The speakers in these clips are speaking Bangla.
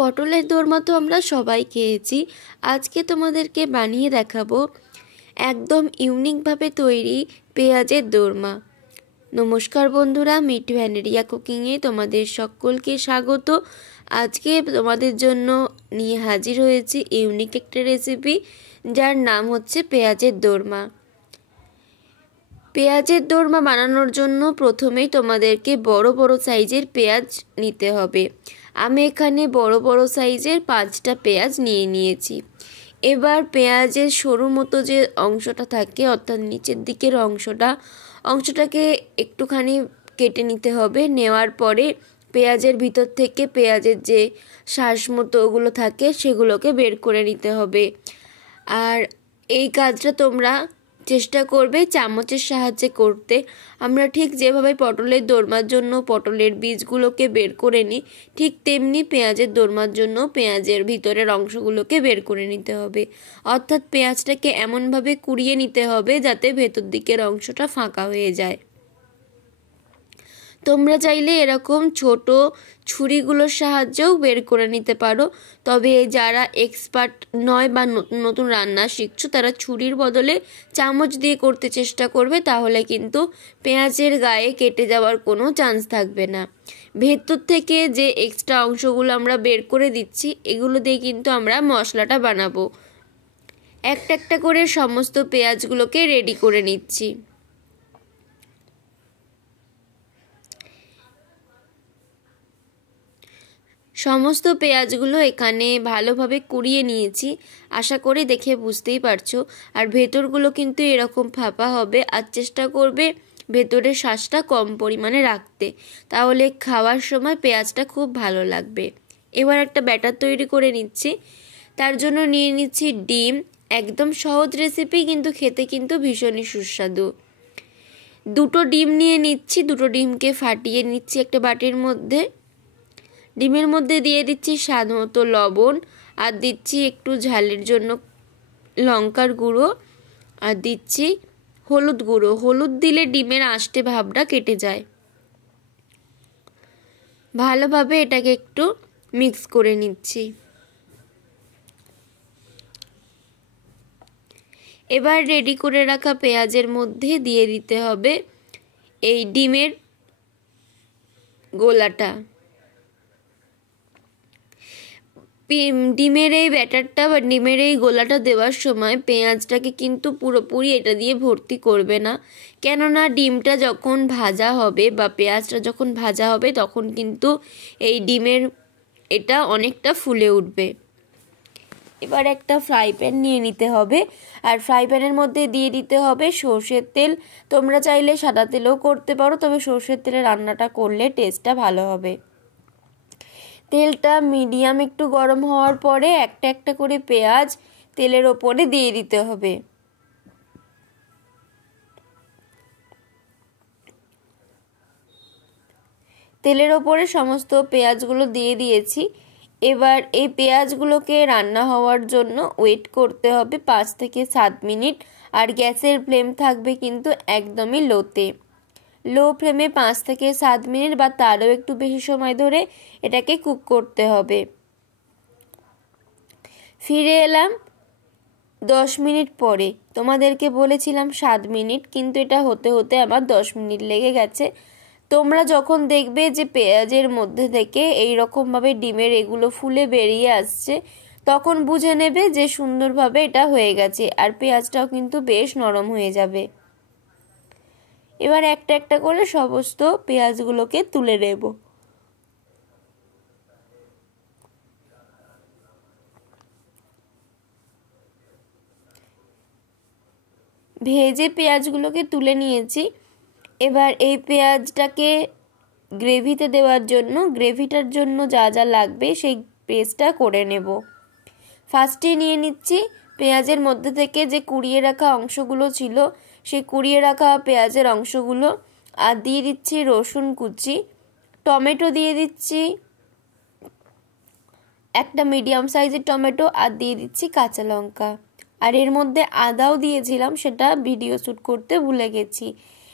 পটলের দোরমা তো আমরা সবাই খেয়েছি। আজকে তোমাদেরকে বানিয়ে দেখাবো একদম ইউনিকভাবে তৈরি পেঁয়াজের দোরমা। নমস্কার বন্ধুরা, মিঠু ভ্যানেরিয়া কুকিংয়ে তোমাদের সকলকে স্বাগত। আজকে তোমাদের জন্য নিয়ে হাজির হয়েছি ইউনিক একটা রেসিপি, যার নাম হচ্ছে পেঁয়াজের দোরমা। পেঁয়াজের দোরমা বানানোর জন্য প্রথমেই তোমাদেরকে বড় বড় সাইজের পেঁয়াজ নিতে হবে। আমি এখানে বড় বড় সাইজের 5টা পেঁয়াজ নিয়ে নিয়েছি। এবার পেঁয়াজের সরু মতো যে অংশটা থাকে, অর্থাৎ নিচের দিকের অংশটাকে একটুখানি কেটে নিতে হবে। নেওয়ার পরে পেঁয়াজের ভিতর থেকে পেঁয়াজের যে শ্বাস মতো ওগুলো থাকে সেগুলোকে বের করে নিতে হবে। আর এই কাজটা তোমরা চেষ্টা করবে চামচের সাহায্যে করতে। আমরা ঠিক যেভাবে পটলের দোরমার জন্য পটলের বীজগুলোকে বের করে নিই, ঠিক তেমনি পেঁয়াজের দোরমার জন্য পেঁয়াজের ভিতরের অংশগুলোকে বের করে নিতে হবে। অর্থাৎ পেঁয়াজটাকে এমনভাবে কুড়িয়ে নিতে হবে যাতে ভেতর দিকের অংশটা ফাঁকা হয়ে যায়। তোমরা চাইলে এরকম ছোট ছুরিগুলোর সাহায্যেও বের করে নিতে পারো, তবে যারা এক্সপার্ট নয় বা নতুন নতুন রান্না শিখছো তারা ছুরির বদলে চামচ দিয়ে করতে চেষ্টা করবে, তাহলে কিন্তু পেঁয়াজের গায়ে কেটে যাওয়ার কোনো চান্স থাকবে না। ভেতর থেকে যে এক্সট্রা অংশগুলো আমরা বের করে দিচ্ছি, এগুলো দিয়ে কিন্তু আমরা মশলাটা বানাবো। একটা একটা করে সমস্ত পেঁয়াজগুলোকে রেডি করে নিচ্ছি। সমস্ত পেঁয়াজগুলো এখানে ভালোভাবে কুড়িয়ে নিয়েছি, আশা করি দেখে বুঝতেই পারছো। আর ভেতরগুলো কিন্তু এরকম ফাঁপা হবে, আর চেষ্টা করবে ভেতরের শ্বাসটা কম পরিমাণে রাখতে, তাহলে খাওয়ার সময় পেঁয়াজটা খুব ভালো লাগবে। এবার একটা ব্যাটার তৈরি করে নিচ্ছি। তার জন্য নিয়ে নিচ্ছি ডিম। একদম সহজ রেসিপি, কিন্তু খেতে কিন্তু ভীষণই সুস্বাদু। 2টো ডিম নিয়ে নিচ্ছি, 2টো ডিমকে ফাটিয়ে নিচ্ছি একটা বাটির মধ্যে। ডিমের মধ্যে দিয়ে দিচ্ছি স্বাদ মতো লবণ, আর দিচ্ছি একটু ঝালের জন্য লঙ্কার গুঁড়ো, আর দিচ্ছি হলুদ গুঁড়ো। হলুদ দিলে ডিমের আষ্টে ভাবটা কেটে যায়। ভালোভাবে এটাকে একটু মিক্স করে নিচ্ছি। এবার রেডি করে রাখা পেঁয়াজের মধ্যে দিয়ে দিতে হবে এই ডিমের গোলাটা। ডিমের এই ব্যাটারটা বা ডিমের এই গোলাটা দেওয়ার সময় পেঁয়াজটাকে কিন্তু পুরোপুরি এটা দিয়ে ভর্তি করবে না, কেননা ডিমটা যখন ভাজা হবে বা পেঁয়াজটা যখন ভাজা হবে তখন কিন্তু এই ডিমের এটা অনেকটা ফুলে উঠবে। এবার একটা ফ্রাই প্যান নিয়ে নিতে হবে, আর ফ্রাই প্যানের মধ্যে দিয়ে দিতে হবে সর্ষের তেল। তোমরা চাইলে সাদা তেলেও করতে পারো, তবে সর্ষের তেলে রান্নাটা করলে টেস্টটা ভালো হবে। তেলটা মিডিয়াম একটু গরম হওয়ার পরে একটা একটা করে পেঁয়াজ তেলের ওপরে দিয়ে দিতে হবে। তেলের ওপরে সমস্ত পেঁয়াজগুলো দিয়ে দিয়েছি। এবার এই পেঁয়াজগুলোকে রান্না হওয়ার জন্য ওয়েট করতে হবে 5 থেকে 7 মিনিট। আর গ্যাসের ফ্লেম থাকবে কিন্তু একদমই লোতে। লো ফ্লেমে 5 থেকে 7 মিনিট বা তারও একটু বেশি সময় ধরে এটাকে কুক করতে হবে। ফিরে এলাম 10 মিনিট পরে। তোমাদেরকে বলেছিলাম 7 মিনিট, কিন্তু এটা হতে হতে আমার 10 মিনিট লেগে গেছে। তোমরা যখন দেখবে যে পেঁয়াজের মধ্যে থেকে এই রকমভাবে ডিমের এগুলো ফুলে বেরিয়ে আসছে, তখন বুঝে নেবে যে সুন্দরভাবে এটা হয়ে গেছে, আর পেঁয়াজটাও কিন্তু বেশ নরম হয়ে যাবে। এবার একটা একটা করে সমস্ত পেঁয়াজগুলোকে তুলে নেব। ভেজে পেঁয়াজগুলোকে তুলে নিয়েছি। এবার এই পেঁয়াজটাকে গ্রেভিতে দেওয়ার জন্য, গ্রেভিটার জন্য যা যা লাগবে সেই পেস্টটা করে নেব। ফার্স্টে নিয়ে নিচ্ছি পেঁয়াজের মধ্যে থেকে যে কুড়িয়ে রাখা অংশগুলো ছিল, সেই কুড়িয়ে রাখা পেঁয়াজের অংশগুলো, আর দিয়ে দিচ্ছি রসুন কুচি, টমেটো দিয়ে দিচ্ছি একটা মিডিয়াম সাইজের টমেটো, আর দিয়ে দিচ্ছি কাঁচা লঙ্কা। আর এর মধ্যে আদাও দিয়েছিলাম, সেটা ভিডিও শ্যুট করতে ভুলে গেছি।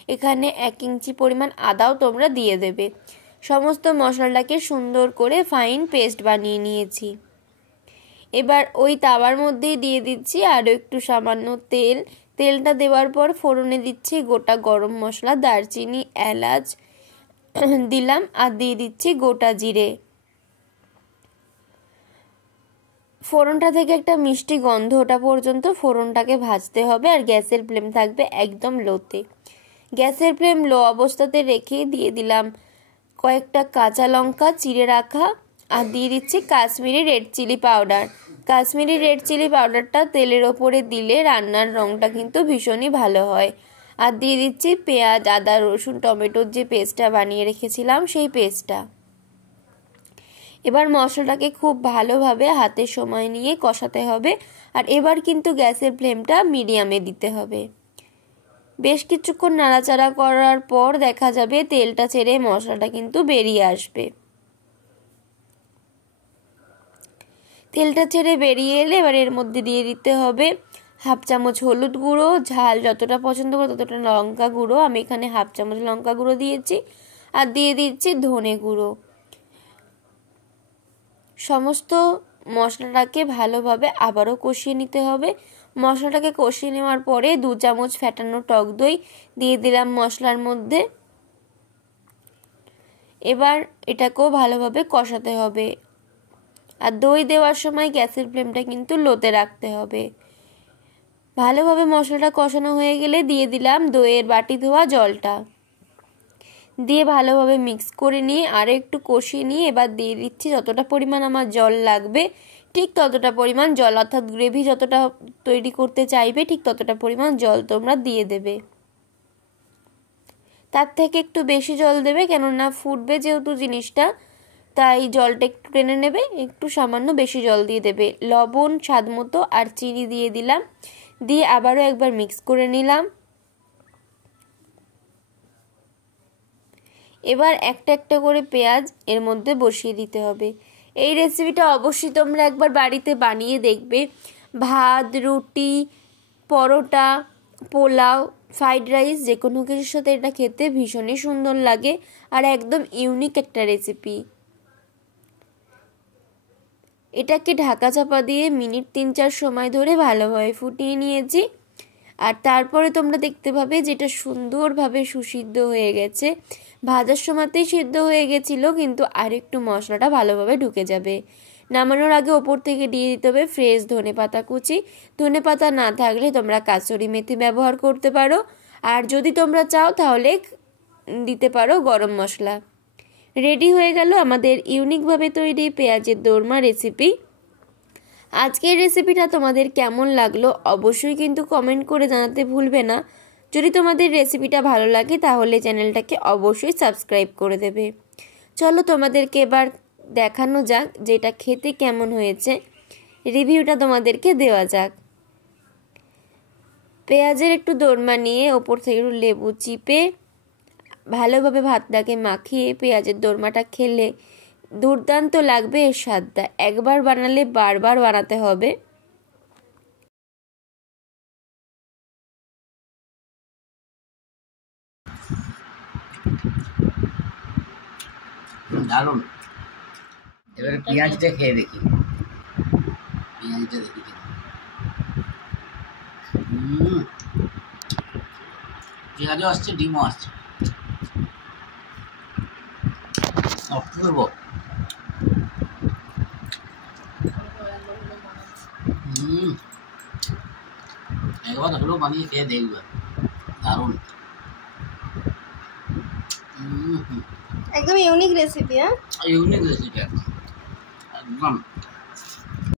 এখানে 1 ইঞ্চি পরিমাণ আদাও তোমরা দিয়ে দেবে। সমস্ত মশলাটাকে সুন্দর করে ফাইন পেস্ট বানিয়ে নিয়েছি। এবার ওই তাওয়ার মধ্যেই দিয়ে দিচ্ছি আরও একটু সামান্য তেল। তেলটা দেওয়ার পর ফোড়নে দিচ্ছি গোটা গরম মশলা, দারচিনি, এলাচ দিলাম, আর দিয়ে দিচ্ছি গোটা জিরে। ফোড়নটা থেকে একটা মিষ্টি গন্ধ ওঠা পর্যন্ত ফোড়নটাকে ভাজতে হবে, আর গ্যাসের ফ্লেম থাকবে একদম লোতে। গ্যাসের ফ্লেম লো অবস্থাতে রেখে দিয়ে দিলাম কয়েকটা কাঁচা লঙ্কা চিড়ে রাখা, আর দিয়ে দিচ্ছি Kashmiri red chilli powder. Kashmiri red chilli পাউডারটা তেলের ওপরে দিলে রান্নার রঙটা কিন্তু ভীষণই ভালো হয়। আর দিয়ে দিচ্ছি পেঁয়াজ, আদা, রসুন, টমেটোর যে পেস্টটা বানিয়ে রেখেছিলাম সেই পেস্টটা। এবার মশলাটাকে খুব ভালোভাবে হাতে সময় নিয়ে কষাতে হবে, আর এবার কিন্তু গ্যাসের ফ্লেমটা মিডিয়ামে দিতে হবে। বেশ কিছুক্ষণ নাড়াচাড়া করার পর দেখা যাবে তেলটা ছেড়ে মশলাটা কিন্তু বেরিয়ে আসবে। তেলটা ছেড়ে বেরিয়ে এলে এবার এর মধ্যে দিয়ে দিতে হবে হাফ চামচ হলুদ গুঁড়ো, ঝাল যতটা পছন্দ করো ততটা লঙ্কা গুঁড়ো, আমি এখানে হাফ চামচ লঙ্কা গুঁড়ো দিয়েছি, আর দিয়ে দিচ্ছি ধনে গুঁড়ো। সমস্ত মশলাটাকে ভালোভাবে আবারও কষিয়ে নিতে হবে। মশলাটাকে কষিয়ে নেওয়ার পরে 2 চামচ ফেটানো টক দই দিয়ে দিলাম মশলার মধ্যে। এবার এটাকেও ভালোভাবে কষাতে হবে, আর দই দেওয়ার সময় গ্যাসের ফ্লেমটা কিন্তু লোতে রাখতে হবে। ভালোভাবে মশলাটা কষানো হয়ে গেলে দিয়ে দিলাম দইয়ের বাটি ধোয়া জলটা, দিয়ে ভালোভাবে মিক্স করে নিয়ে আরও একটু কষিয়ে নিয়ে এবার দিয়ে দিচ্ছি যতটা পরিমাণ আমার জল লাগবে ঠিক ততটা পরিমাণ জল, অর্থাৎ গ্রেভি যতটা তৈরি করতে চাইবে ঠিক ততটা পরিমাণ জল তোমরা দিয়ে দেবে। তার থেকে একটু বেশি জল দেবে, কেননা ফুটবে যেহেতু জিনিসটা, তাই জলটা একটু টেনে নেবে, একটু সামান্য বেশি জল দিয়ে দেবে। লবণ স্বাদ মতো আর চিনি দিয়ে দিলাম, দিয়ে আবারও একবার মিক্স করে নিলাম। এবার একটা একটা করে পেঁয়াজ এর মধ্যে বসিয়ে দিতে হবে। এই রেসিপিটা অবশ্যই তোমরা একবার বাড়িতে বানিয়ে দেখবে। ভাত, রুটি, পরোটা, পোলাও, ফ্রাইড রাইস যে কোনো কিছুর সাথে এটা খেতে ভীষণই সুন্দর লাগে, আর একদম ইউনিক একটা রেসিপি। এটাকে ঢাকা চাপা দিয়ে মিনিট 3-4 সময় ধরে ভালোভাবে ফুটিয়ে নিয়েছি, আর তারপরে তোমরা দেখতে পাবে যেটা সুন্দরভাবে সুসিদ্ধ হয়ে গেছে। ভাজার সময়তেই সিদ্ধ হয়ে গেছিলো, কিন্তু আরেকটু মশলাটা ভালোভাবে ঢুকে যাবে। নামানোর আগে ওপর থেকে দিয়ে দিতে হবে ফ্রেশ ধনেপাতা কুচি। ধনেপাতা না থাকলে তোমরা কাসুরি মেথি ব্যবহার করতে পারো, আর যদি তোমরা চাও তাহলে দিতে পারো গরম মশলা। রেডি হয়ে গেল আমাদের ইউনিকভাবে তৈরি পেঁয়াজের দোরমা রেসিপি। আজকের রেসিপিটা তোমাদের কেমন লাগলো অবশ্যই কিন্তু কমেন্ট করে জানাতে ভুলবে না। যদি তোমাদের রেসিপিটা ভালো লাগে তাহলে চ্যানেলটাকে অবশ্যই সাবস্ক্রাইব করে দেবে। চলো তোমাদেরকে এবার দেখানো যাক যেটা খেতে কেমন হয়েছে, রিভিউটা তোমাদেরকে দেওয়া যাক। পেঁয়াজের একটু দোরমা নিয়ে ওপর থেকে একটু লেবু চিপে ভালোভাবে ভাতটাকে মাখিয়ে পেঁয়াজের দোরমাটা খেলে দুর্দান্ত লাগবে এর স্বাদটা। একবার বানালে বারবার বানাতে হবে। দারুণ। এবারে পেঁয়াজটা খেয়ে দেখি, পেঁয়াজটা দেখি। পেঁয়াজও আসছে, ডিমও আসছে, অপূর্ব। একবার হলেও বানিয়ে খেয়ে দেখবে, দারুণ। একদম ইউনিক রেসিপি। হ্যাঁ, ইউনিক রেসিপি একদম।